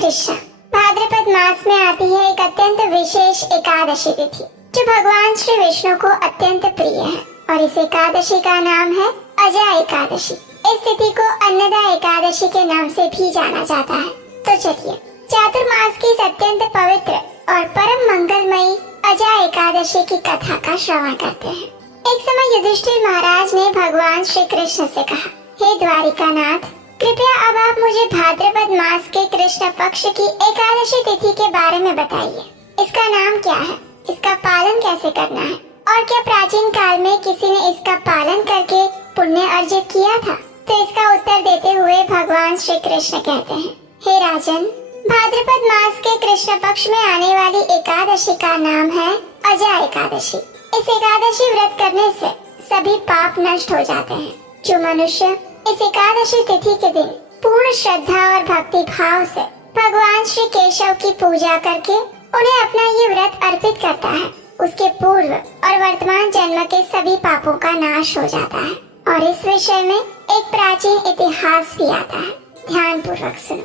कृष्ण। भाद्रपद मास में आती है एक अत्यंत विशेष एकादशी तिथि जो भगवान श्री विष्णु को अत्यंत प्रिय है और इस एकादशी का नाम है अजा एकादशी। इस तिथि को अन्नदा एकादशी के नाम से भी जाना जाता है। तो चलिए चातुर्मास की इस अत्यंत पवित्र और परम मंगलमयी अजा एकादशी की कथा का श्रवण करते हैं। एक समय युधिष्ठिर महाराज ने भगवान श्री कृष्ण से कहा, हे द्वारिकानाथ, कृपया अब आप मुझे भाद्रपद मास के कृष्ण पक्ष की एकादशी तिथि के बारे में बताइए। इसका नाम क्या है, इसका पालन कैसे करना है और क्या प्राचीन काल में किसी ने इसका पालन करके पुण्य अर्जित किया था? तो इसका उत्तर देते हुए भगवान श्री कृष्ण कहते हैं, हे राजन, भाद्रपद मास के कृष्ण पक्ष में आने वाली एकादशी का नाम है अजा एकादशी। इस एकादशी व्रत करने से सभी पाप नष्ट हो जाते हैं। जो मनुष्य इस एकादशी तिथि के दिन पूर्ण श्रद्धा और भक्ति भाव से भगवान श्री केशव की पूजा करके उन्हें अपना ये व्रत अर्पित करता है, उसके पूर्व और वर्तमान जन्म के सभी पापों का नाश हो जाता है। और इस विषय में एक प्राचीन इतिहास भी आता है, ध्यान पूर्वक सुनो।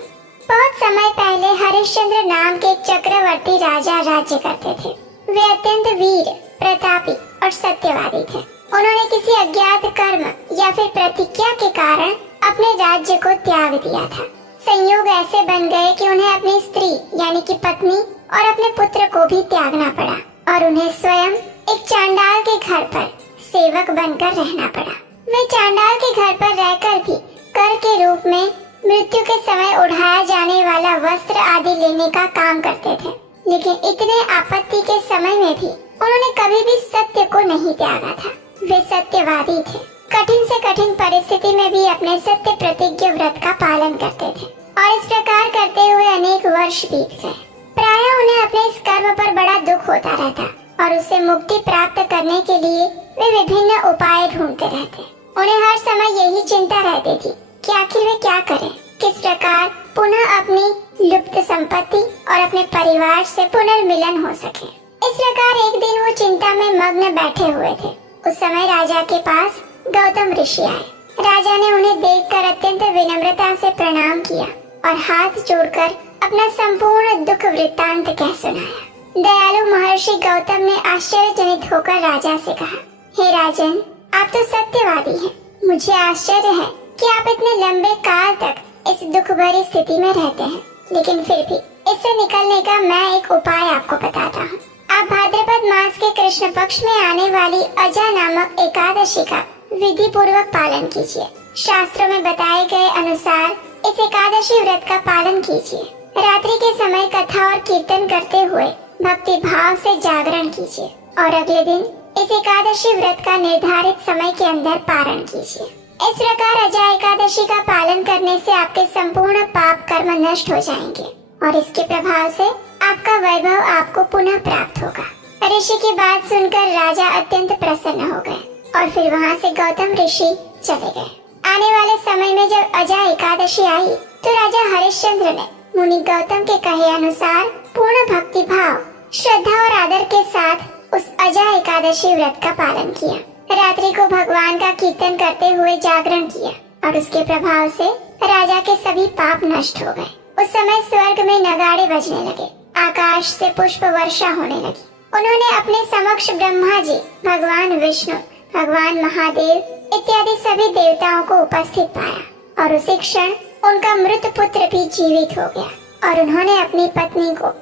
बहुत समय पहले हरिश्चंद्र नाम के एक चक्रवर्ती राजा राज्य करते थे। वे अत्यंत वीर, प्रतापी और सत्यवादी थे। उन्होंने किसी अज्ञात कर्म या फिर प्रतिज्ञा के कारण अपने राज्य को त्याग दिया था। संयोग ऐसे बन गए कि उन्हें अपनी स्त्री यानी कि पत्नी और अपने पुत्र को भी त्यागना पड़ा और उन्हें स्वयं एक चांडाल के घर पर सेवक बनकर रहना पड़ा। वे चांडाल के घर पर रहकर भी कर के रूप में मृत्यु के समय उड़ाया जाने वाला वस्त्र आदि लेने का काम करते थे। लेकिन इतने आपत्ति के समय में भी उन्होंने कभी भी सत्य को नहीं त्यागा था। वे सत्यवादी थे। कठिन से कठिन परिस्थिति में भी अपने सत्य प्रतिज्ञा व्रत का पालन करते थे और इस प्रकार करते हुए अनेक वर्ष बीत गए। प्रायः उन्हें अपने इस कर्म पर बड़ा दुख होता रहता और उससे मुक्ति प्राप्त करने के लिए वे विभिन्न उपाय ढूंढते रहते। उन्हें हर समय यही चिंता रहती थी कि आखिर वे क्या करें, किस प्रकार पुनः अपनी लुप्त संपत्ति और अपने परिवार से पुनर्मिलन हो सके। इस प्रकार एक दिन वो चिंता में मग्न बैठे हुए थे। उस समय राजा के पास गौतम ऋषि आए। राजा ने उन्हें देखकर अत्यंत विनम्रता से प्रणाम किया और हाथ जोड़कर अपना संपूर्ण दुख वृत्तांत कह सुनाया। दयालु महर्षि गौतम ने आश्चर्यजनित होकर राजा से कहा, हे राजन, आप तो सत्यवादी हैं। मुझे आश्चर्य है कि आप इतने लंबे काल तक इस दुख भरी स्थिति में रहते हैं, लेकिन फिर भी इससे निकलने का मैं एक उपाय आपको बताता हूँ। आप भाद्रपद मास के कृष्ण पक्ष में आने वाली अजा नामक एकादशी का विधि पूर्वक पालन कीजिए। शास्त्रों में बताए गए अनुसार इस एकादशी व्रत का पालन कीजिए। रात्रि के समय कथा और कीर्तन करते हुए भक्ति भाव से जागरण कीजिए और अगले दिन इस एकादशी व्रत का निर्धारित समय के अंदर पारण कीजिए। इस प्रकार अजा एकादशी का पालन करने से आपके संपूर्ण पाप कर्म नष्ट हो जाएंगे और इसके प्रभाव से आपका वैभव आपको पुनः प्राप्त होगा। ऋषि की बात सुनकर राजा अत्यंत प्रसन्न हो गए और फिर वहाँ से गौतम ऋषि चले गए। आने वाले समय में जब अजा एकादशी आई तो राजा हरिश्चंद्र ने मुनि गौतम के कहे अनुसार पूर्ण भक्ति भाव, श्रद्धा और आदर के साथ उस अजा एकादशी व्रत का पालन किया। रात्रि को भगवान का कीर्तन करते हुए जागरण किया और उसके प्रभाव से राजा के सभी पाप नष्ट हो गए। उस समय स्वर्ग में नगाड़े बजने लगे, आकाश से पुष्प वर्षा होने लगी। उन्होंने अपने समक्ष ब्रह्मा जी, भगवान विष्णु, भगवान महादेव इत्यादि सभी देवताओं को उपस्थित पाया और उसी क्षण उनका मृत पुत्र भी जीवित हो गया और उन्होंने अपनी पत्नी को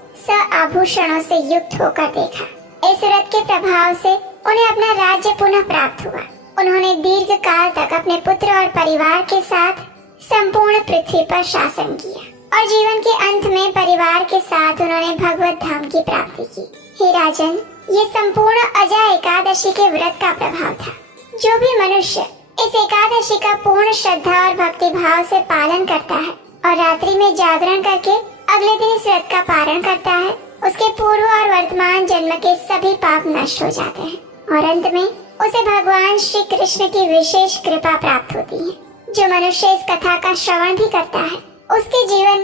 आभूषणों से युक्त होकर देखा। इस व्रत के प्रभाव से उन्हें अपना राज्य पुनः प्राप्त हुआ। उन्होंने दीर्घ काल तक अपने पुत्र और परिवार के साथ संपूर्ण पृथ्वी पर शासन किया और जीवन के अंत में परिवार के साथ उन्होंने भगवत धाम की प्राप्ति की। हे राजन, ये संपूर्ण अजा एकादशी के व्रत का प्रभाव था। जो भी मनुष्य इस एकादशी का पूर्ण श्रद्धा और भक्ति भाव से पालन करता है और रात्रि में जागरण करके अगले दिन इस व्रत का पारण करता है, उसके पूर्व और वर्तमान जन्म के सभी पाप नष्ट हो जाते हैं और अंत में उसे भगवान श्री कृष्ण की विशेष कृपा प्राप्त होती है। जो मनुष्य इस कथा का श्रवण भी करता है उसके जीवन